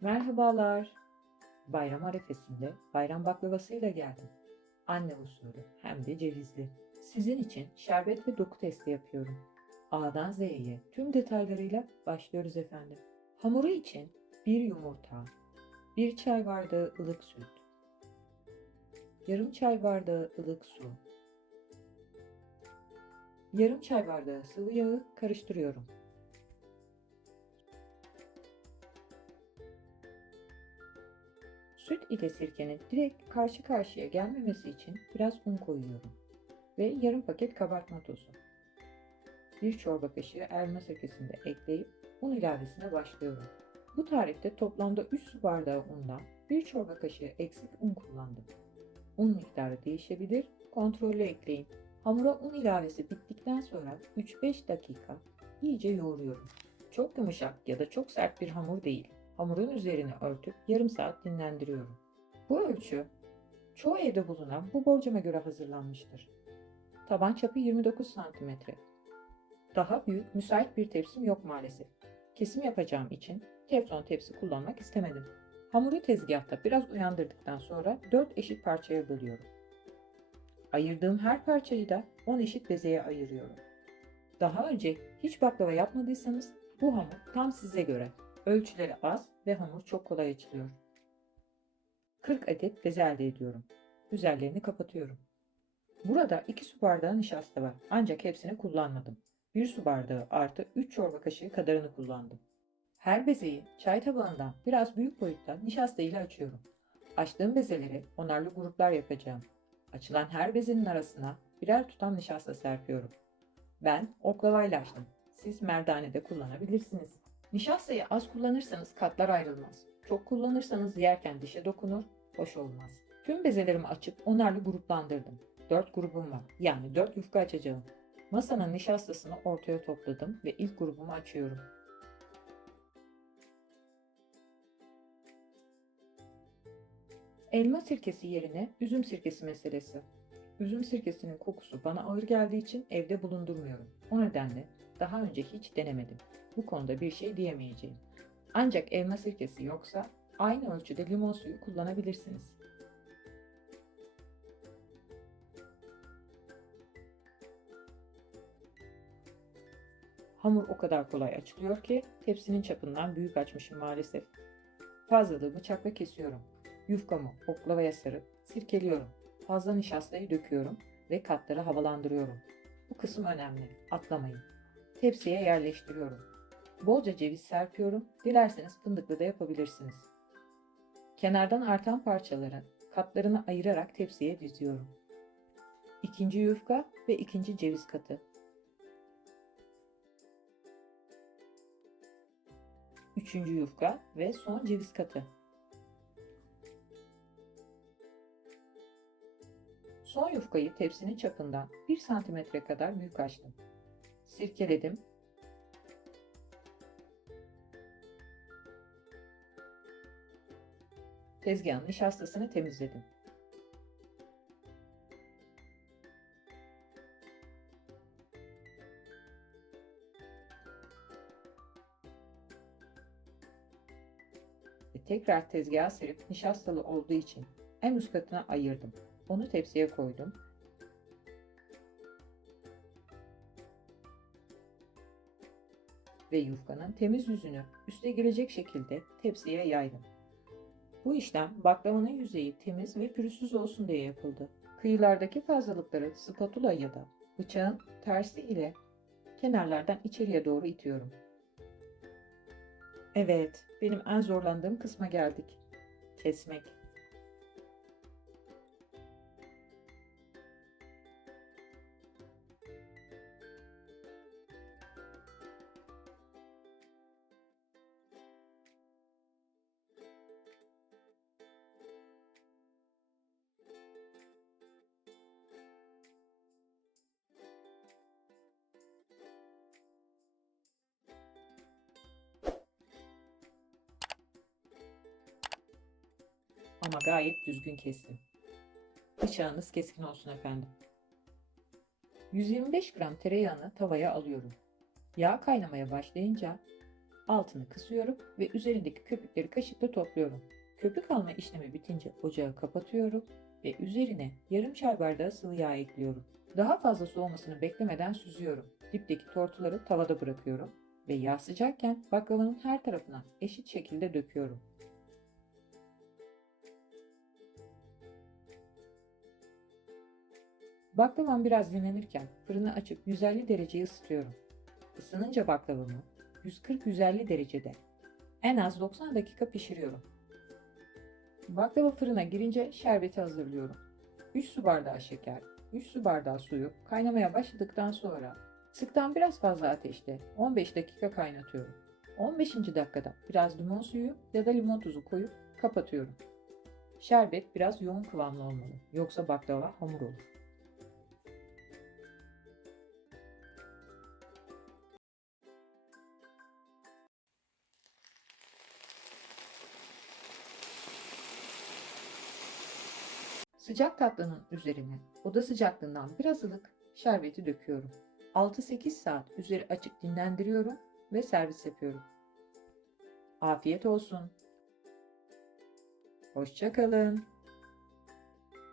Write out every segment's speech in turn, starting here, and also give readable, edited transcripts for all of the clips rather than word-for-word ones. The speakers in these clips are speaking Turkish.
Merhabalar. Bayram arifesinde bayram baklavasıyla geldim. Anne usulü hem de cevizli. Sizin için şerbet ve doku testi yapıyorum. A'dan Z'ye tüm detaylarıyla başlıyoruz efendim. Hamuru için bir yumurta, bir çay bardağı ılık süt, yarım çay bardağı ılık su, yarım çay bardağı sıvı yağı karıştırıyorum. Süt ile sirkenin direkt karşı karşıya gelmemesi için biraz un koyuyorum ve yarım paket kabartma tozu. Bir çorba kaşığı elma sirkesini de ekleyip un ilavesine başlıyorum. Bu tarifte toplamda 3 su bardağı undan 1 çorba kaşığı eksik un kullandım. Un miktarı değişebilir, kontrollü ekleyin. Hamura un ilavesi bittikten sonra 3-5 dakika iyice yoğuruyorum. Çok yumuşak ya da çok sert bir hamur değil. Hamurun üzerine örtüp yarım saat dinlendiriyorum. Bu ölçü çoğu evde bulunan bu borcama göre hazırlanmıştır. Taban çapı 29 cm. Daha büyük, müsait bir tepsim yok maalesef. Kesim yapacağım için teflon tepsi kullanmak istemedim. Hamuru tezgahta biraz uyandırdıktan sonra 4 eşit parçaya bölüyorum. Ayırdığım her parçayı da 10 eşit bezeye ayırıyorum. Daha önce hiç baklava yapmadıysanız bu hamur tam size göre. Ölçüleri az ve hamur çok kolay açılıyor. 40 adet beze elde ediyorum. Üzerlerini kapatıyorum. Burada 2 su bardağı nişasta var ancak hepsini kullanmadım. 1 su bardağı artı 3 çorba kaşığı kadarını kullandım. Her bezeyi çay tabağından biraz büyük boyutta nişasta ile açıyorum. Açtığım bezeleri onarlı gruplar yapacağım. Açılan her bezenin arasına birer tutam nişasta serpiyorum. Ben oklavayla açtım. Siz merdane de kullanabilirsiniz. Nişastayı az kullanırsanız katlar ayrılmaz. Çok kullanırsanız yerken dişe dokunur, hoş olmaz. Tüm bezelerimi açıp onarlı gruplandırdım. 4 grubum var. Yani 4 yufka açacağım. Masanın nişastasını ortaya topladım ve ilk grubumu açıyorum. Elma sirkesi yerine üzüm sirkesi meselesi. Üzüm sirkesinin kokusu bana ağır geldiği için evde bulundurmuyorum. O nedenle daha önce hiç denemedim. Bu konuda bir şey diyemeyeceğim. Ancak elma sirkesi yoksa aynı ölçüde limon suyu kullanabilirsiniz. Hamur o kadar kolay açılıyor ki tepsinin çapından büyük açmışım maalesef. Fazlalığı bıçakla kesiyorum. Yufkamı oklavaya sarıp sirkeliyorum. Fazla nişastayı döküyorum ve katları havalandırıyorum. Bu kısım önemli. Atlamayın. Tepsiye yerleştiriyorum. Bolca ceviz serpiyorum. Dilerseniz fındıklı da yapabilirsiniz. Kenardan artan parçaların katlarını ayırarak tepsiye diziyorum. İkinci yufka ve ikinci ceviz katı. Üçüncü yufka ve son ceviz katı. Son yufkayı tepsinin çapından 1 santimetre kadar büyük açtım. Sirkeledim. Tezgahın nişastasını temizledim. Ve tekrar tezgaha serip nişastalı olduğu için en üst katına ayırdım. Onu tepsiye koydum. Ve yufkanın temiz yüzünü üste gelecek şekilde tepsiye yaydım. Bu işlem baklavanın yüzeyi temiz ve pürüzsüz olsun diye yapıldı. Kıyılardaki fazlalıkları spatula ya da bıçağın tersi ile kenarlardan içeriye doğru itiyorum. Evet, benim en zorlandığım kısma geldik. Kesmek. Ama gayet düzgün kestim. Bıçağınız keskin olsun efendim. 125 gram tereyağını tavaya alıyorum. Yağ kaynamaya başlayınca Altını kısıyorum ve üzerindeki köpükleri kaşıkla topluyorum. Köpük alma işlemi bitince ocağı kapatıyorum ve üzerine yarım çay bardağı sıvı yağ ekliyorum. Daha fazla soğumasını beklemeden süzüyorum. Dipteki tortuları tavada bırakıyorum ve yağ sıcakken baklavanın her tarafına eşit şekilde döküyorum. Baklavam biraz dinlenirken fırını açıp 150 dereceye ısıtıyorum. Isınınca baklavamı 140-150 derecede en az 90 dakika pişiriyorum. Baklava fırına girince şerbeti hazırlıyorum. 3 su bardağı şeker, 3 su bardağı suyu kaynamaya başladıktan sonra sıktan biraz fazla ateşte 15 dakika kaynatıyorum. 15. dakikada biraz limon suyu ya da limon tuzu koyup kapatıyorum. Şerbet biraz yoğun kıvamlı olmalı, yoksa baklava hamur olur. Sıcak tatlının üzerine oda sıcaklığından biraz ılık şerbeti döküyorum. 6-8 saat üzeri açık dinlendiriyorum ve servis yapıyorum. Afiyet olsun. Hoşça kalın.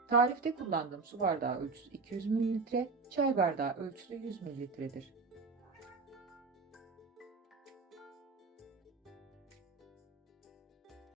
Tarifte kullandığım su bardağı ölçüsü 200 ml, çay bardağı ölçüsü 100 ml'dir.